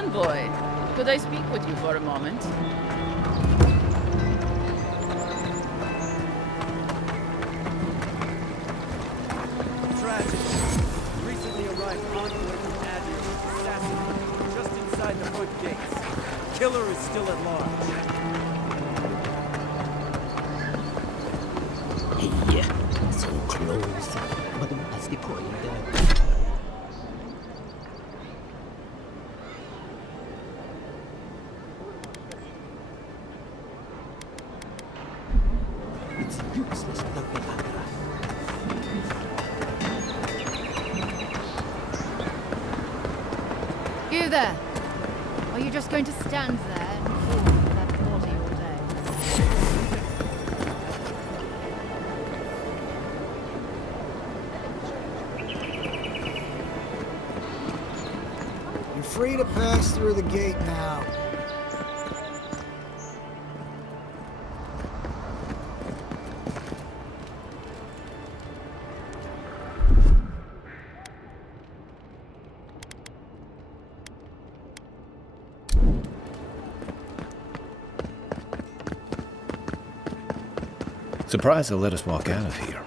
convoy. Could I speak with you for a moment? Tragic. Recently arrived envoy from Admiral was assassinated just inside the front gates. Killer is still at large. Hey, so close. But what's the point? It's useless without the camera. You there! Are you just going to stand there and fool with that body all day? You're free to pass through the gate now. Surprised they'll let us walk out of here.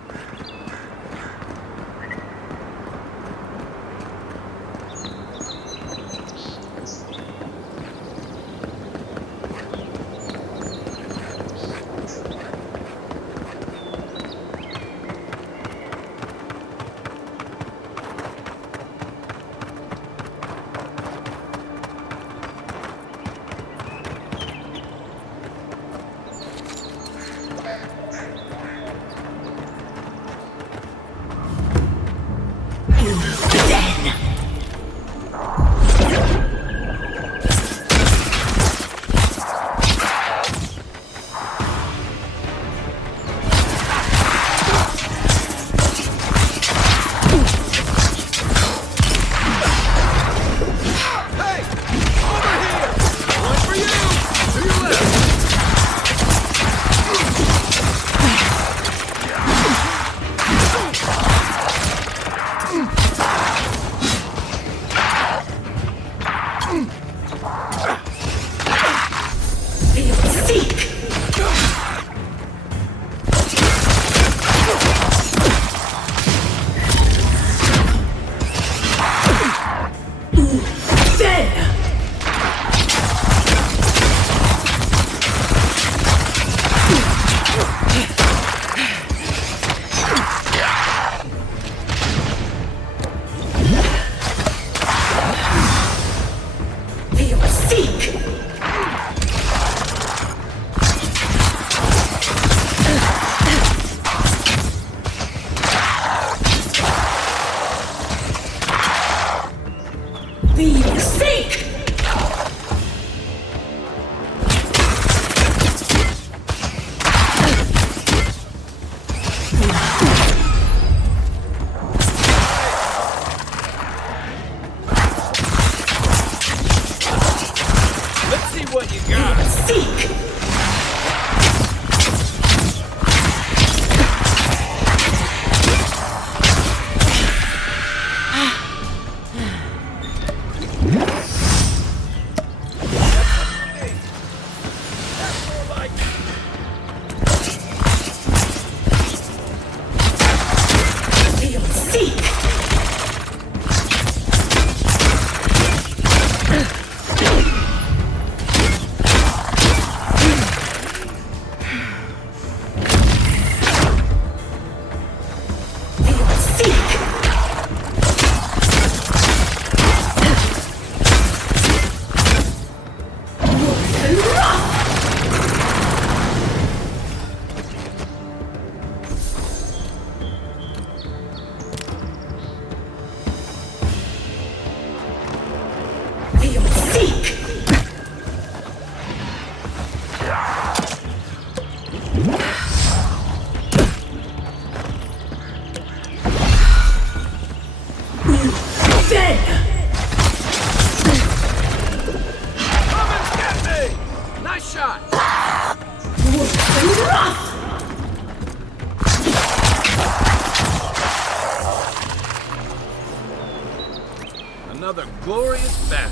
Another glorious battle.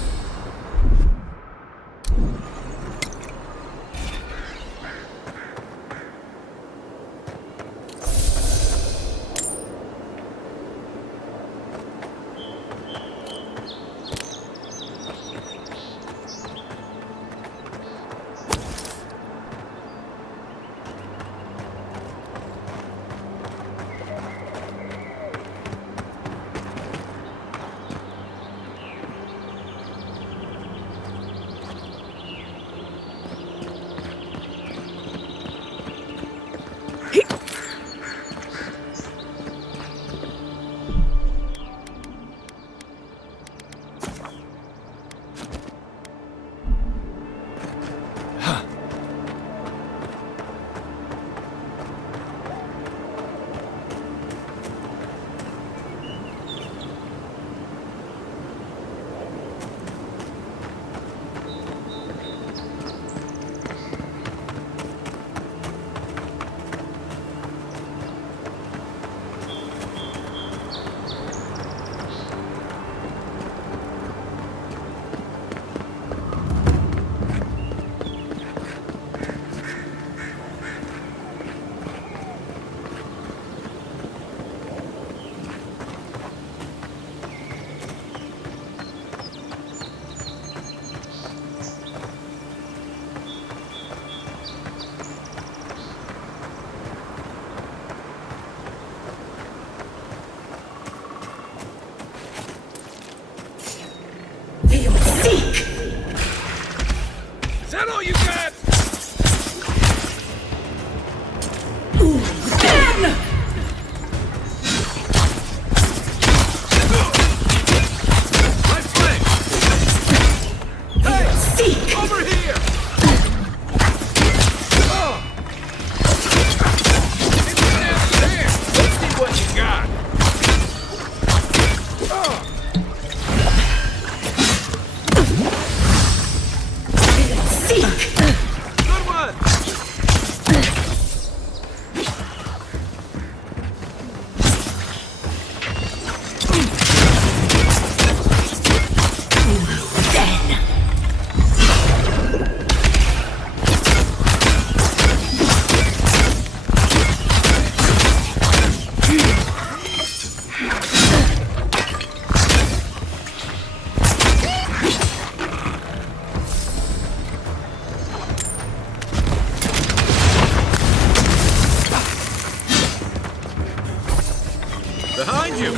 you!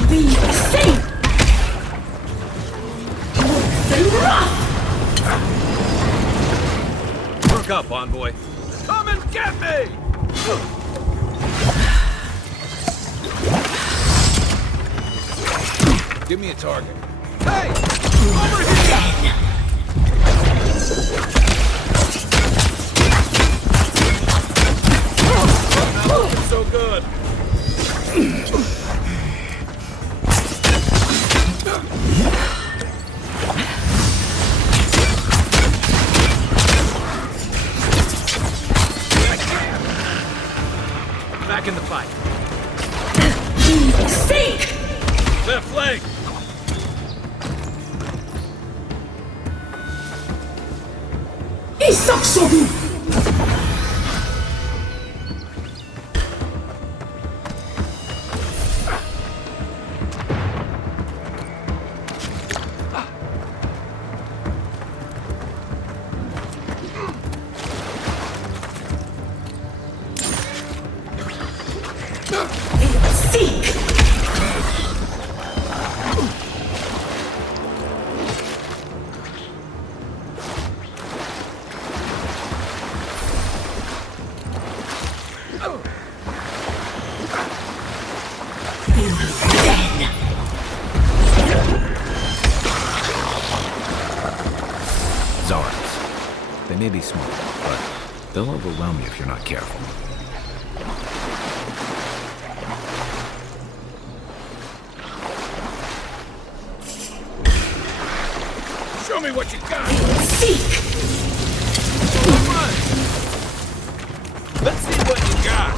Perk up, envoy. Come and get me! Give me a target. Hey! Over here! Not looking so good. Back in the fight. Sink! Left leg! Isaksobu! Seek! Zards. They may be small, but they'll overwhelm you if you're not careful. Show me what you got! Seek! Come on! Let's see what you got!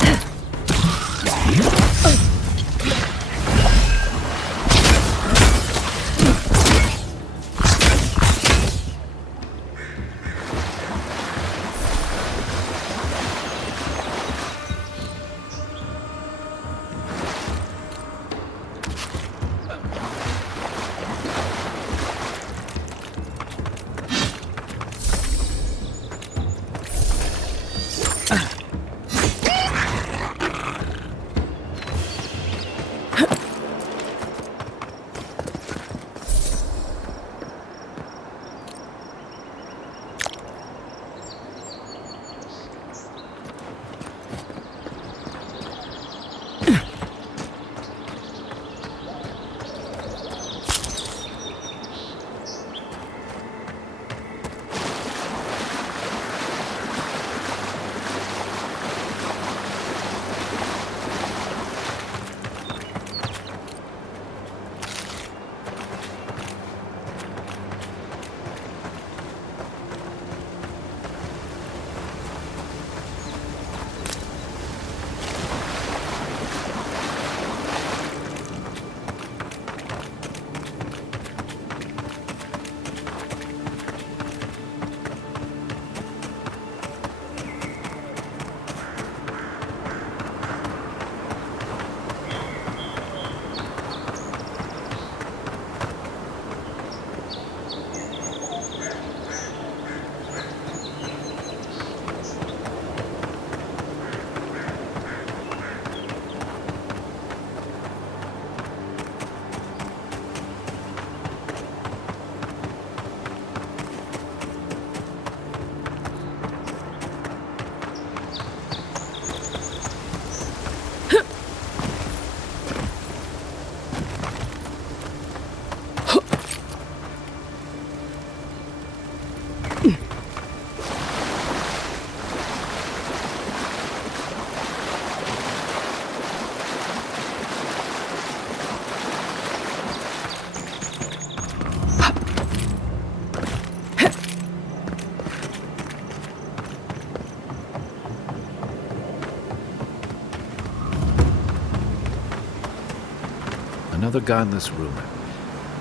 Another godless rumor.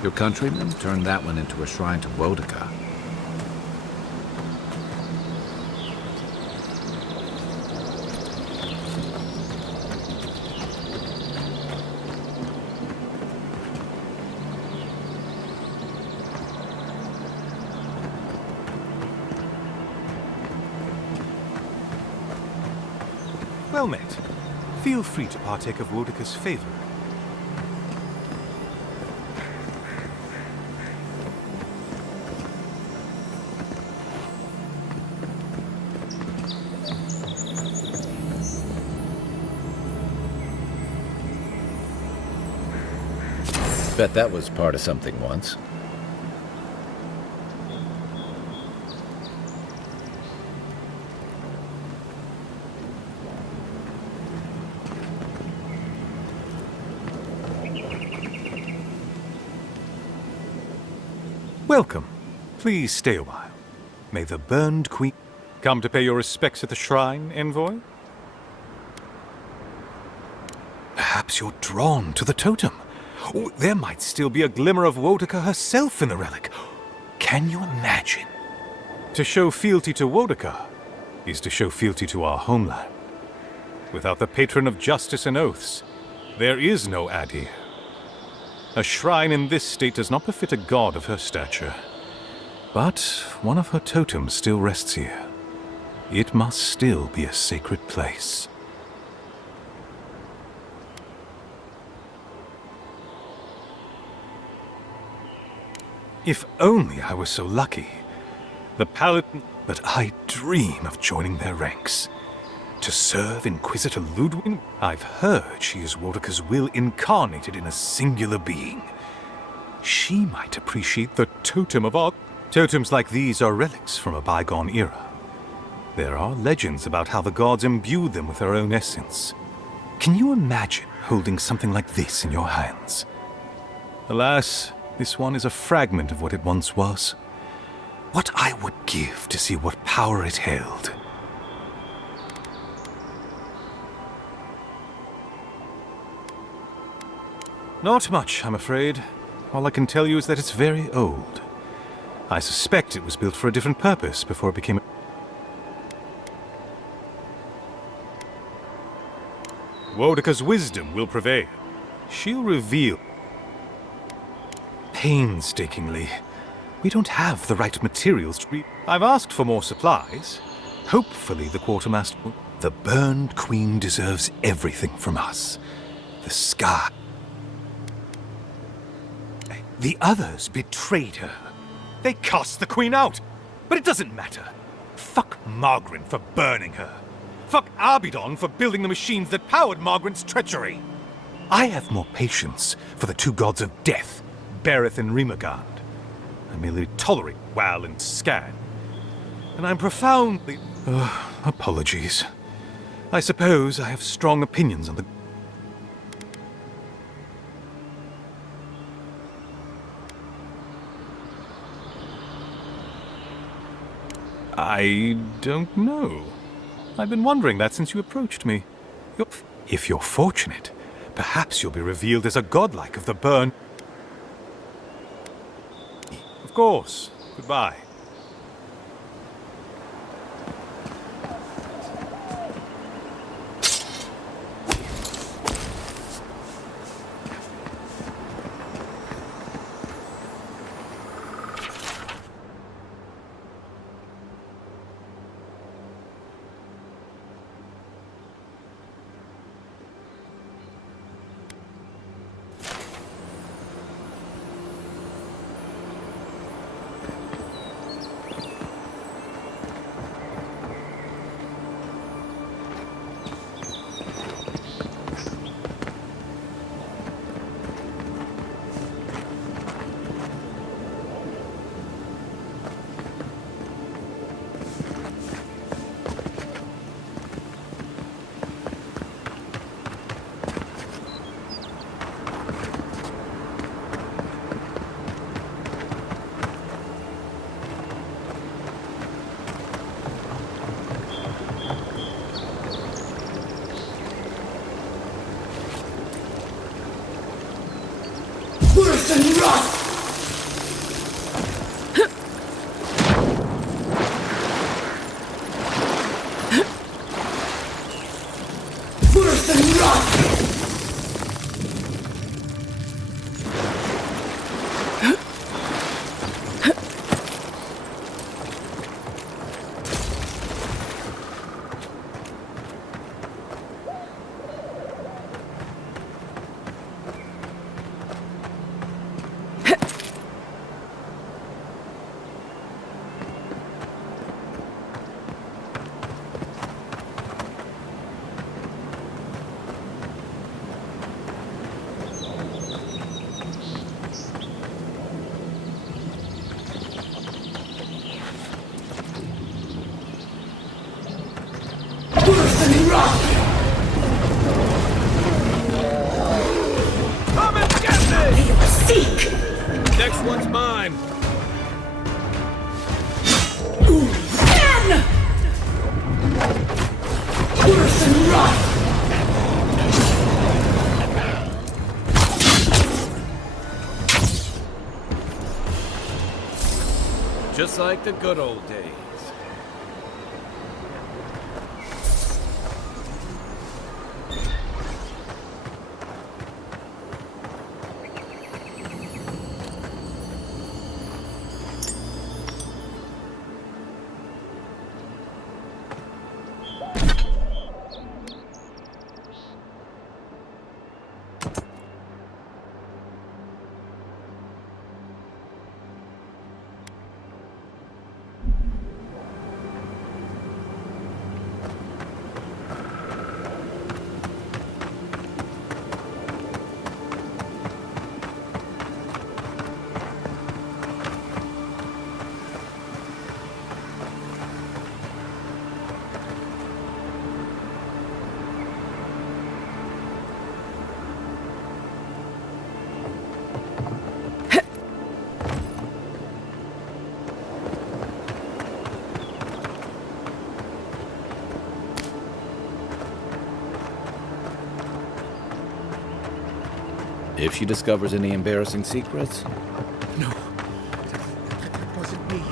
Your countrymen turned that one into a shrine to Boudica. Well met. Feel free to partake of Boudica's favor. Bet that was part of something once. Welcome. Please stay a while. May the burned queen come to pay your respects at the shrine, envoy? Perhaps you're drawn to the totem. Or there might still be a glimmer of Wotica herself in the relic. Can you imagine? To show fealty to Wotica is to show fealty to our homeland. Without the patron of justice and oaths, there is no Adir. A shrine in this state does not befit a god of her stature. But one of her totems still rests here. It must still be a sacred place. If only I were so lucky. The paladin, but I dream of joining their ranks. To serve Inquisitor Ludwig, I've heard she is Wotica's will incarnated in a singular being. She might appreciate the totem of our... Totems like these are relics from a bygone era. There are legends about how the gods imbued them with their own essence. Can you imagine holding something like this in your hands? Alas, this one is a fragment of what it once was. What I would give to see what power it held. Not much, I'm afraid. All I can tell you is that it's very old. I suspect it was built for a different purpose before it became... Wotica's wisdom will prevail. She'll reveal... Painstakingly. We don't have the right materials to read. I've asked for more supplies. Hopefully the quartermaster... The burned queen deserves everything from us. The sky... The others betrayed her. They cast the queen out. But it doesn't matter. Fuck Margaret for burning her. Fuck Abidon for building the machines that powered Margaret's treachery. I have more patience for the two gods of death, Bereth and Rimagand. I merely tolerate Wal and Scan. And I'm profoundly... apologies. I suppose I have strong opinions on the... I don't know. I've been wondering that since you approached me. If you're fortunate, perhaps you'll be revealed as a godlike of the burn. Of course. Goodbye. Worse than rust! Worse than rust! Just like the good old days. If she discovers any embarrassing secrets, No, that wasn't me.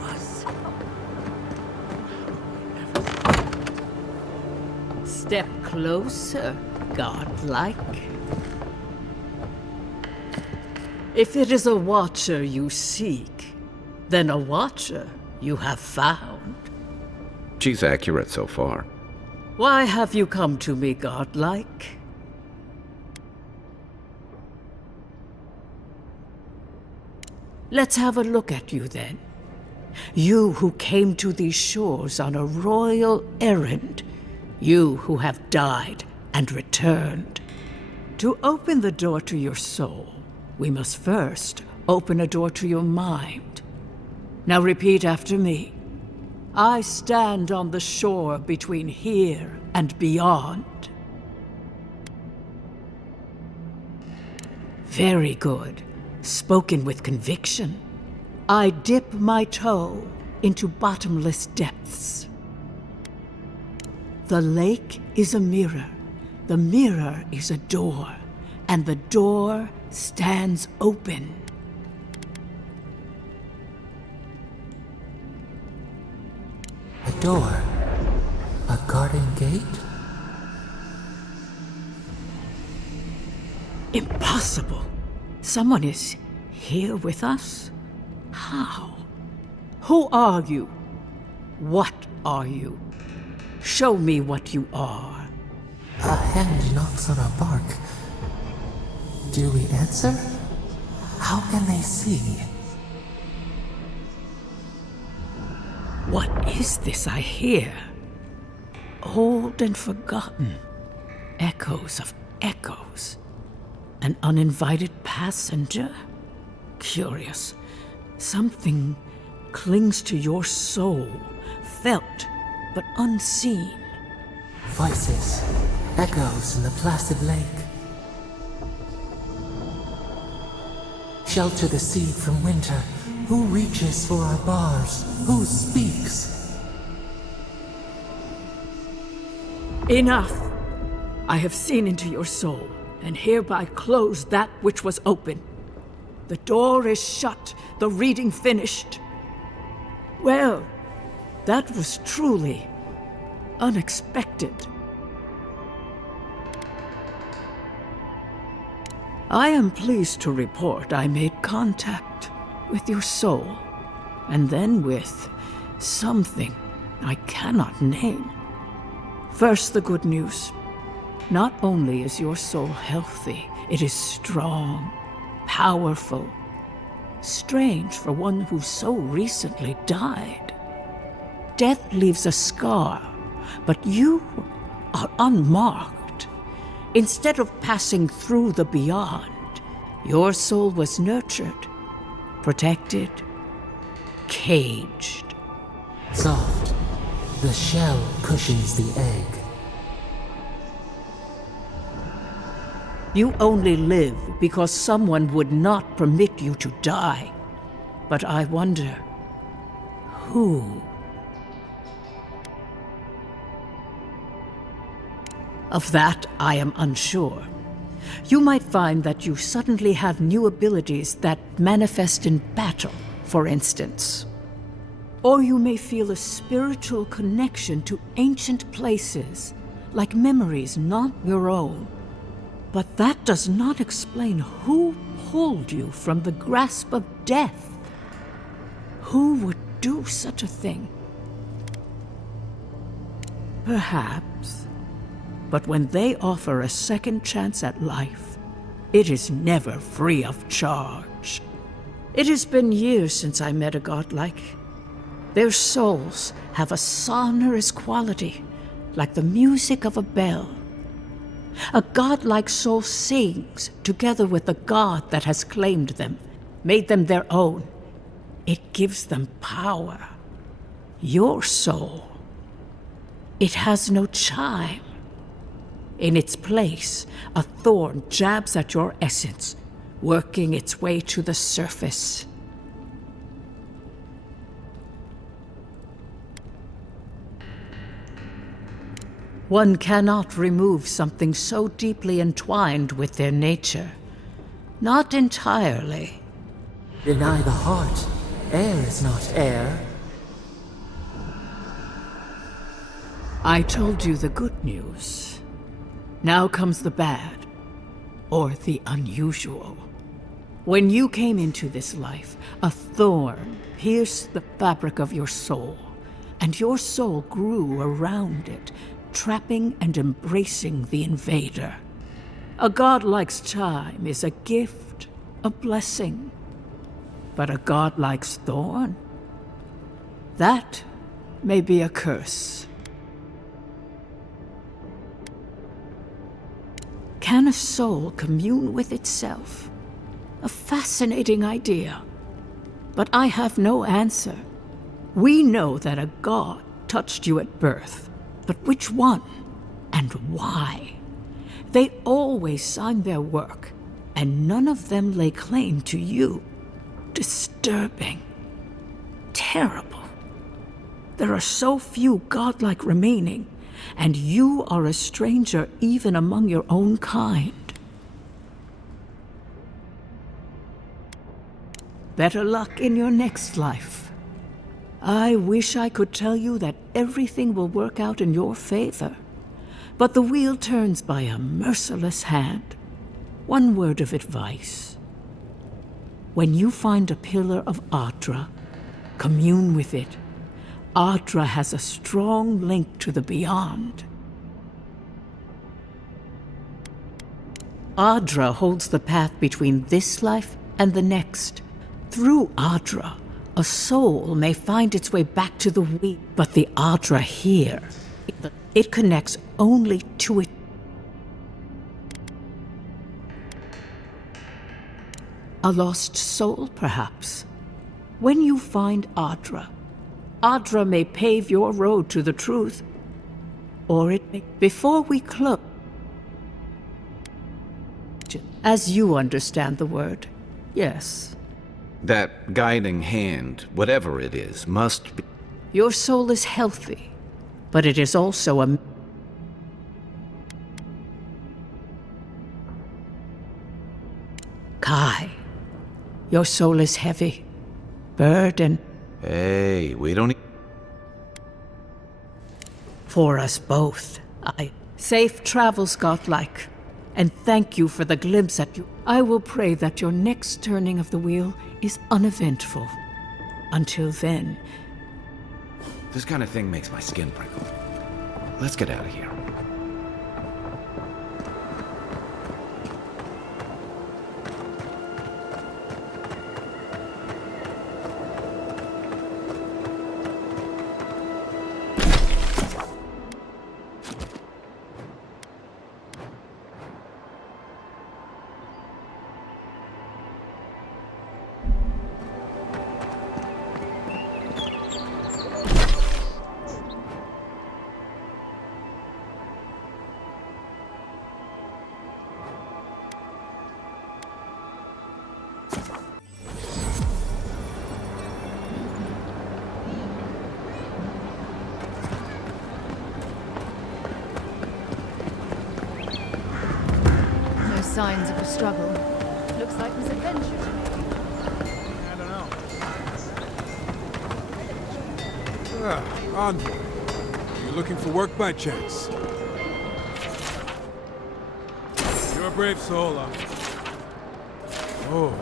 Russ. Step closer, godlike. If it is a watcher you seek, then a watcher you have found. she's accurate so far. Why have you come to me, godlike? Let's have a look at you then. You who came to these shores on a royal errand. You who have died and returned. To open the door to your soul, we must first open a door to your mind. Now repeat after me. I stand on the shore between here and beyond. Very good. Spoken with conviction. I dip my toe into bottomless depths. The lake is a mirror. The mirror is a door. And the door stands open. A door? A garden gate? Impossible. Someone is here with us? How? Who are you? What are you? Show me what you are. A hand knocks on our bark. Do we answer? How can they see? What is this I hear? Old and forgotten. Echoes of echoes. An uninvited passenger? Curious. Something clings to your soul, felt but unseen. Voices, echoes in the placid lake. Shelter the seed from winter. Who reaches for our bars? Who speaks? Enough! I have seen into your soul, and hereby close that which was open. The door is shut, the reading finished. Well, that was truly unexpected. I am pleased to report I made contact with your soul, and then with something I cannot name. First, the good news. Not only is your soul healthy, it is strong, powerful. Strange for one who so recently died. Death leaves a scar, but you are unmarked. Instead of passing through the beyond, your soul was nurtured, protected, caged. Soft. The shell cushions the egg. You only live because someone would not permit you to die. But I wonder, who? Of that I am unsure. You might find that you suddenly have new abilities that manifest in battle, for instance. Or you may feel a spiritual connection to ancient places, like memories not your own. But that does not explain who pulled you from the grasp of death. Who would do such a thing? Perhaps. But when they offer a second chance at life, it is never free of charge. It has been years since I met a godlike. Their souls have a sonorous quality, like the music of a bell. A godlike soul sings together with the god that has claimed them, made them their own. It gives them power. Your soul, it has no chime. In its place, a thorn jabs at your essence, working its way to the surface. One cannot remove something so deeply entwined with their nature. Not entirely. Deny the heart. Air is not air. I told you the good news. Now comes the bad, or the unusual. When you came into this life, a thorn pierced the fabric of your soul, and your soul grew around it, trapping and embracing the invader. A godlike's chime is a gift, a blessing. But a godlike's thorn? That may be a curse. Can a soul commune with itself? A fascinating idea. But I have no answer. We know that a god touched you at birth. But which one? And why? They always signed their work, and none of them lay claim to you. Disturbing. Terrible. There are so few godlike remaining, and you are a stranger even among your own kind. Better luck in your next life. I wish I could tell you that everything will work out in your favor, but the wheel turns by a merciless hand. One word of advice. When you find a pillar of Ardra, commune with it. Ardra has a strong link to the beyond. Ardra holds the path between this life and the next. Through Ardra, a soul may find its way back to the wheel, but the Ardra here, it connects only to it. A lost soul, perhaps. When you find Ardra, Ardra may pave your road to the truth, or it may... Before we close, as you understand the word, yes. That guiding hand, whatever it is, must be... Your soul is healthy, but it is also a... Kai, your soul is heavy, burden. Hey, we don't... For us both, Safe travels, godlike, and thank you for the glimpse at you. I will pray that your next turning of the wheel is uneventful. Until then... This kind of thing makes my skin prickle. Let's get out of here. signs of a struggle. Looks like misadventure to me. I don't know. Envoy. You looking for work by chance? You're a brave soul, Oh.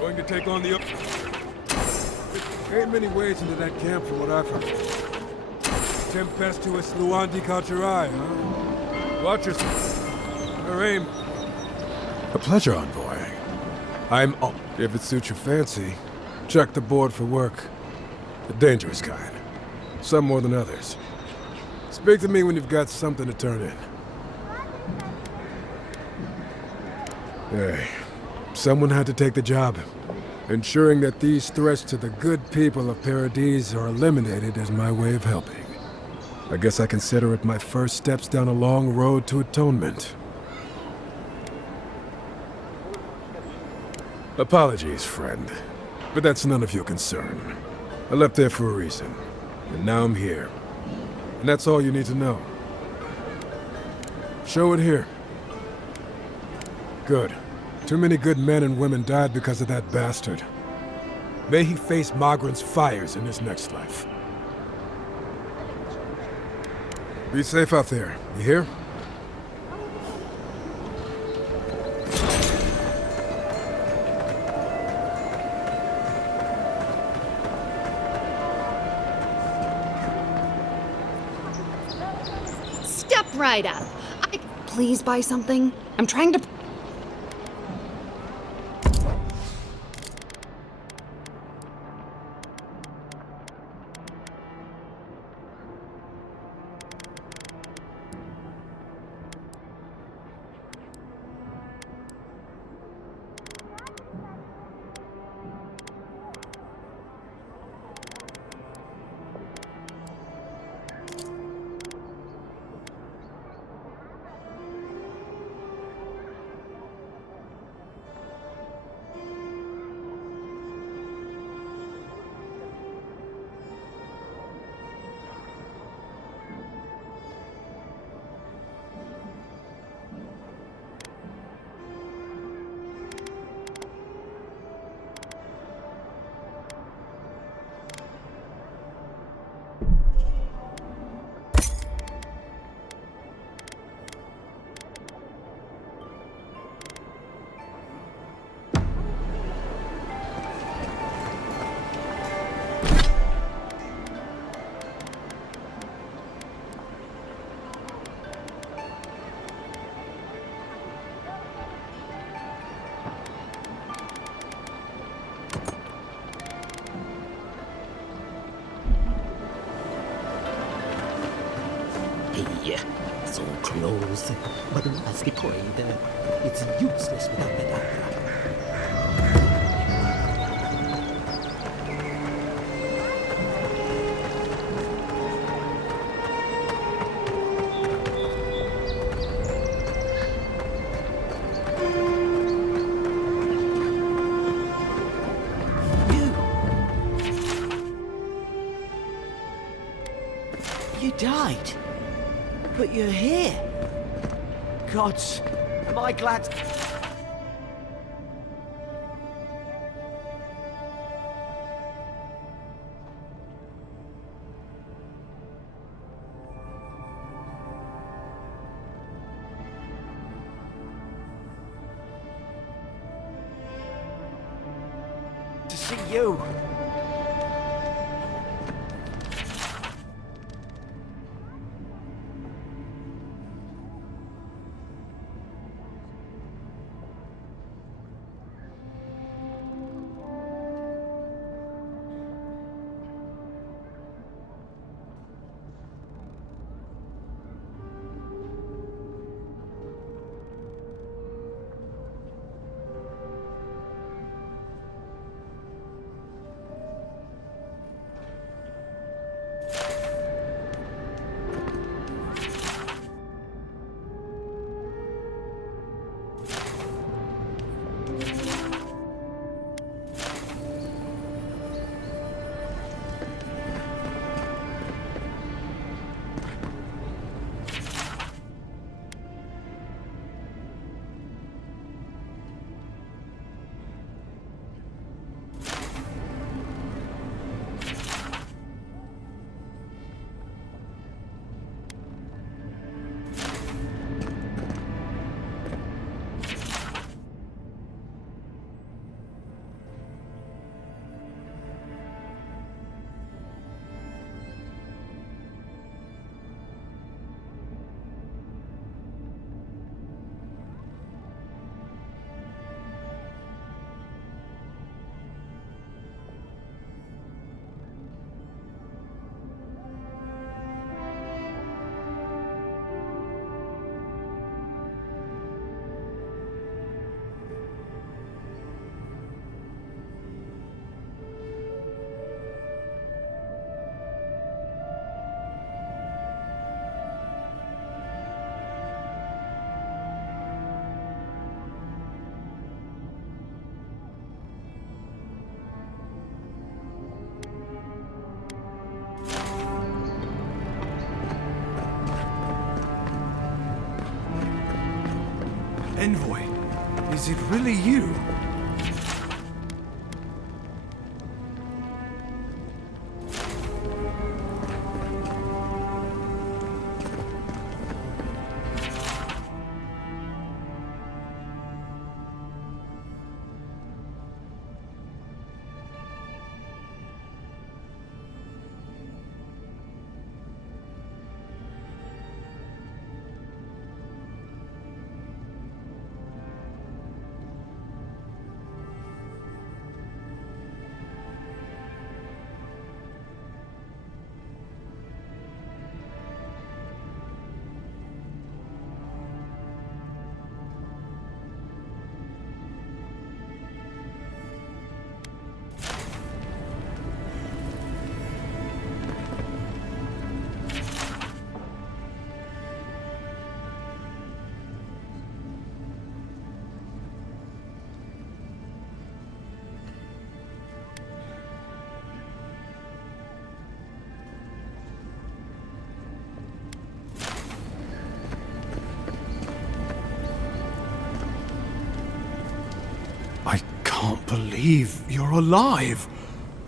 Going to take on the... Ain't many ways into that camp from what I've heard. Tempestuous Luandi Kachirai, huh? Watch yourself. Her aim. A pleasure, Envoy. I'm... If it suits your fancy, check the board for work. The dangerous kind. Some more than others. Speak to me when you've got something to turn in. Hey, someone had to take the job. Ensuring that these threats to the good people of Paradise are eliminated is my way of helping. I guess I consider it my first steps down a long road to atonement. Apologies, friend. But that's none of your concern. I left there for a reason. And now I'm here. And that's all you need to know. Show it here. Good. Too many good men and women died because of that bastard. May he face Magran's fires in his next life. Be safe out there, you hear? Step right up. Please buy something. I'm trying to... So close, but must deployed. It's useless without the data. You died. But you're here. Gods, am I glad... to see you. Envoy, is it really you? I can't believe you're alive.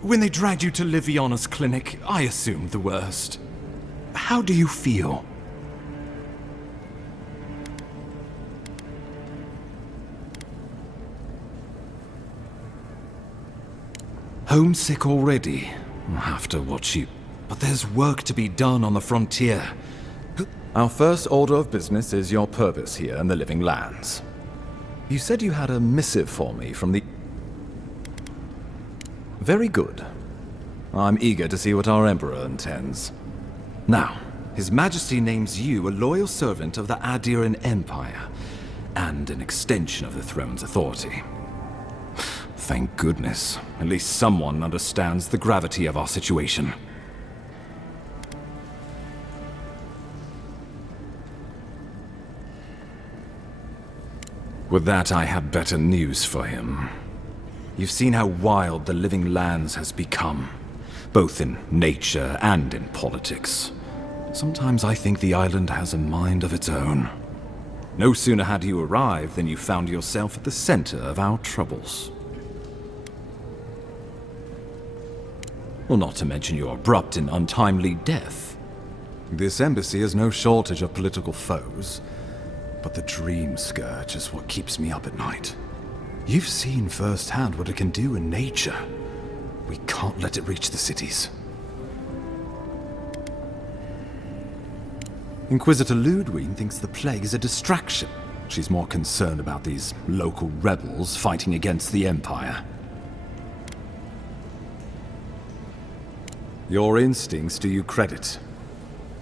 When they dragged you to Liviana's clinic, I assumed the worst. How do you feel? Homesick already, after what you... But there's work to be done on the frontier. Our first order of business is your purpose here in the Living Lands. You said you had a missive for me from the... Very good. I'm eager to see what our Emperor intends. Now, His Majesty names you a loyal servant of the Adiran Empire, and an extension of the throne's authority. Thank goodness. At least someone understands the gravity of our situation. With that, I have better news for him. You've seen how wild the Living Lands has become, both in nature and in politics. Sometimes I think the island has a mind of its own. No sooner had you arrived than you found yourself at the center of our troubles. Well, not to mention your abrupt and untimely death. This embassy has no shortage of political foes, but the Dream Scourge is what keeps me up at night. You've seen firsthand what it can do in nature. We can't let it reach the cities. Inquisitor Ludwig thinks the plague is a distraction. She's more concerned about these local rebels fighting against the Empire. Your instincts do you credit.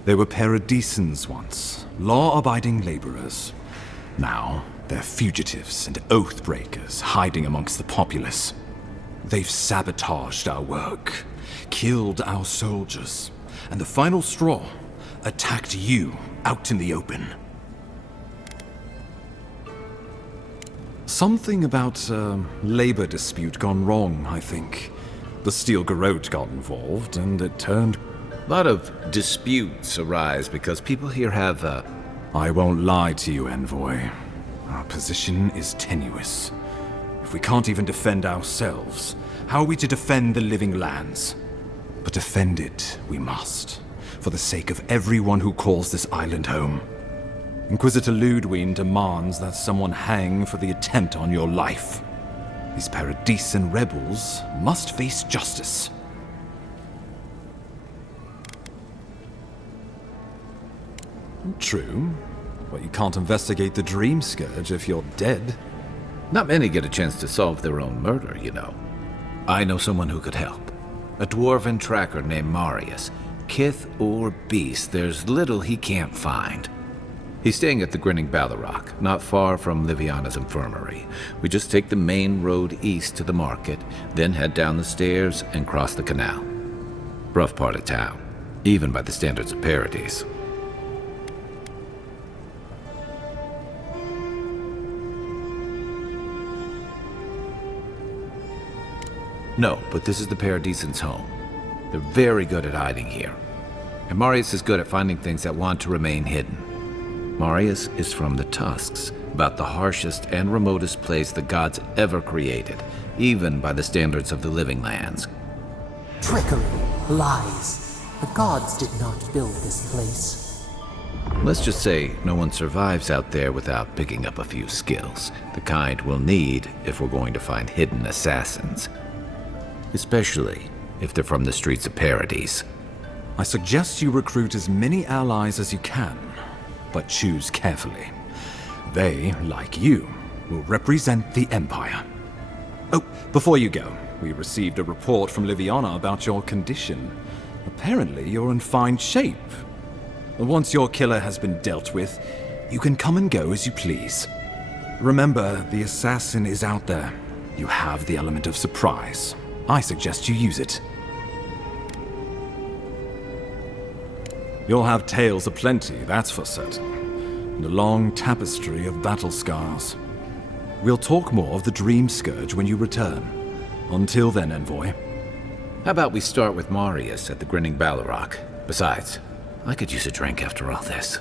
They were paradisans once, law-abiding laborers. Now, they're fugitives and oath-breakers hiding amongst the populace. They've sabotaged our work, killed our soldiers, and the final straw, attacked you out in the open. Something about a labor dispute gone wrong, I think. The Steel Garrote got involved, and it turned... A lot of disputes arise because people here have, I won't lie to you, Envoy. Our position is tenuous. If we can't even defend ourselves, how are we to defend the Living Lands? But defend it we must, for the sake of everyone who calls this island home. Inquisitor Ludwig demands that someone hang for the attempt on your life. These Paradisan rebels must face justice. True, but you can't investigate the Dream Scourge if you're dead. Not many get a chance to solve their own murder, you know. I know someone who could help. A dwarven tracker named Marius. Kith or beast, there's little he can't find. He's staying at the Grinning Ballarrock, not far from Liviana's infirmary. We just take the main road east to the market, then head down the stairs and cross the canal. Rough part of town, even by the standards of Paradise. No, but this is the Paradisans' home. They're very good at hiding here. And Marius is good at finding things that want to remain hidden. Marius is from the Tusks, about the harshest and remotest place the gods ever created, even by the standards of the living lands. Trickery, lies. The gods did not build this place. Let's just say no one survives out there without picking up a few skills, the kind we'll need if we're going to find hidden assassins. Especially if they're from the streets of Paradise. I suggest you recruit as many allies as you can, but choose carefully. They, like you, will represent the Empire. Oh, before you go, we received a report from Liviana about your condition. Apparently, you're in fine shape. Once your killer has been dealt with, you can come and go as you please. Remember, the assassin is out there. You have the element of surprise. I suggest you use it. You'll have tales aplenty, that's for certain. And a long tapestry of battle scars. We'll talk more of the Dream Scourge when you return. Until then, Envoy. How about we start with Marius at the Grinning Balrog? Besides, I could use a drink after all this.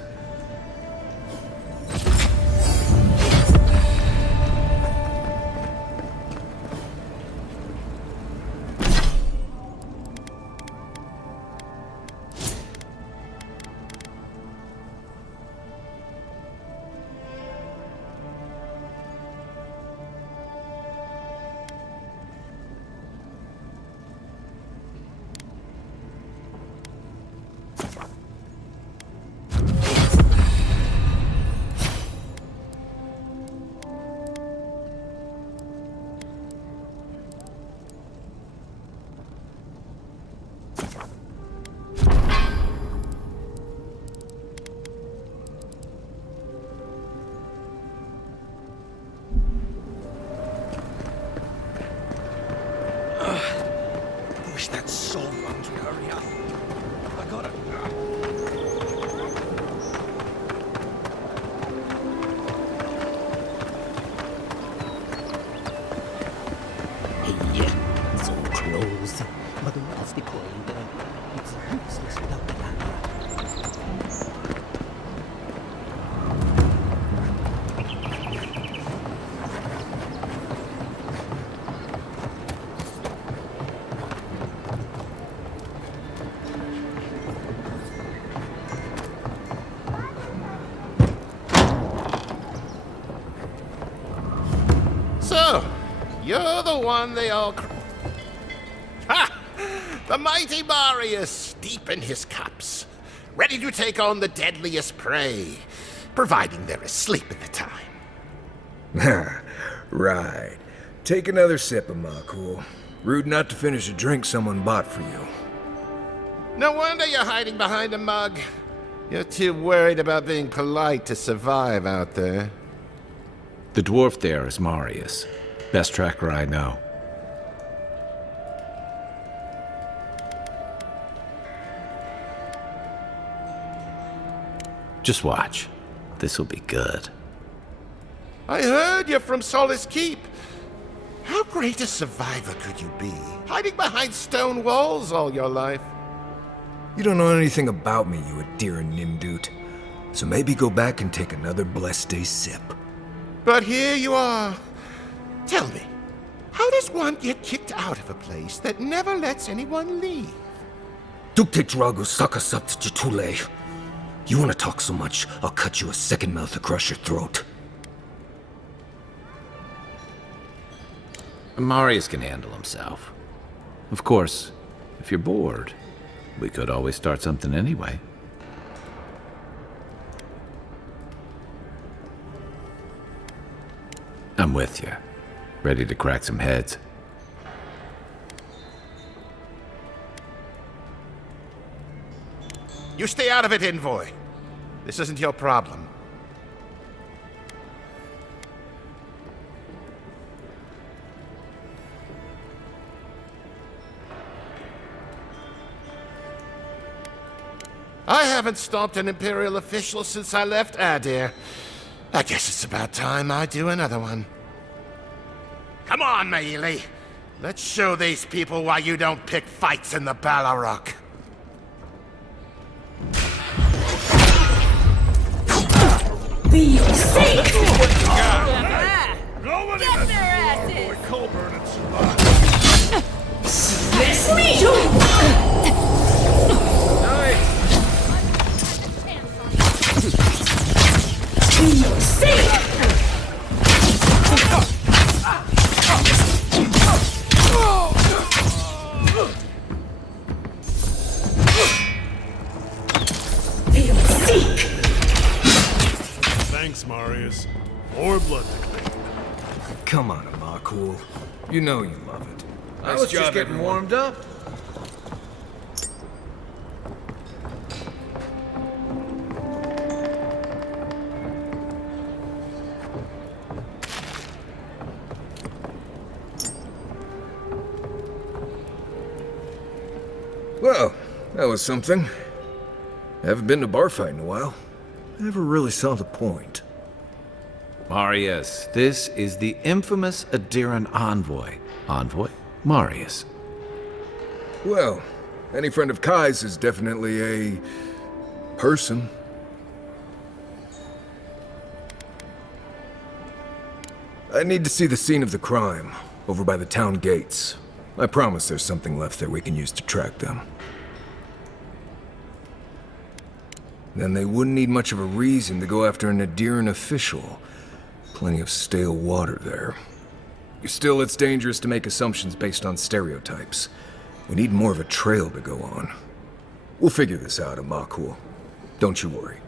Wish that soul runs would hurry up. I gotta... Hey, so close. But what's the point? It's useless without the camera. So, you're the one they all... Ha! The mighty Marius, deep in his cups, ready to take on the deadliest prey, providing they're asleep at the time. Right. Take another sip of my cool. Rude not to finish a drink someone bought for you. No wonder you're hiding behind a mug. You're too worried about being polite to survive out there. The dwarf there is Marius. Best tracker I know. Just watch. This'll be good. I heard you're from Solace Keep. How great a survivor could you be, hiding behind stone walls all your life? You don't know anything about me, you Adira Nimdut. So maybe go back and take another blessed day sip. But here you are. Tell me, how does one get kicked out of a place that never lets anyone leave? Dukte Drago Sakasat Jitule. You want to talk so much, I'll cut you a second mouth across your throat. Marius can handle himself. Of course, if you're bored, we could always start something anyway. I'm with you. Ready to crack some heads. You stay out of it, Envoy. This isn't your problem. I haven't stopped an Imperial official since I left Adir. I guess it's about time I do another one. Come on, Maili. Let's show these people why you don't pick fights in the Balrog. Be safe! Get their asses! Bless me, you! Be safe! Thanks, Marius. More blood to clean. Come on, Amakul. You know you love it. I was just getting warmed up. Well, that was something. Haven't been to a bar fight in a while. Never really saw the point. Marius, this is the infamous Adiran envoy. Envoy? Marius. Well, any friend of Kai's is definitely a... person. I need to see the scene of the crime, over by the town gates. I promise there's something left there we can use to track them. Then they wouldn't need much of a reason to go after an Adiran official. Plenty of stale water there. Still, it's dangerous to make assumptions based on stereotypes. We need more of a trail to go on. We'll figure this out, Amakul. Don't you worry.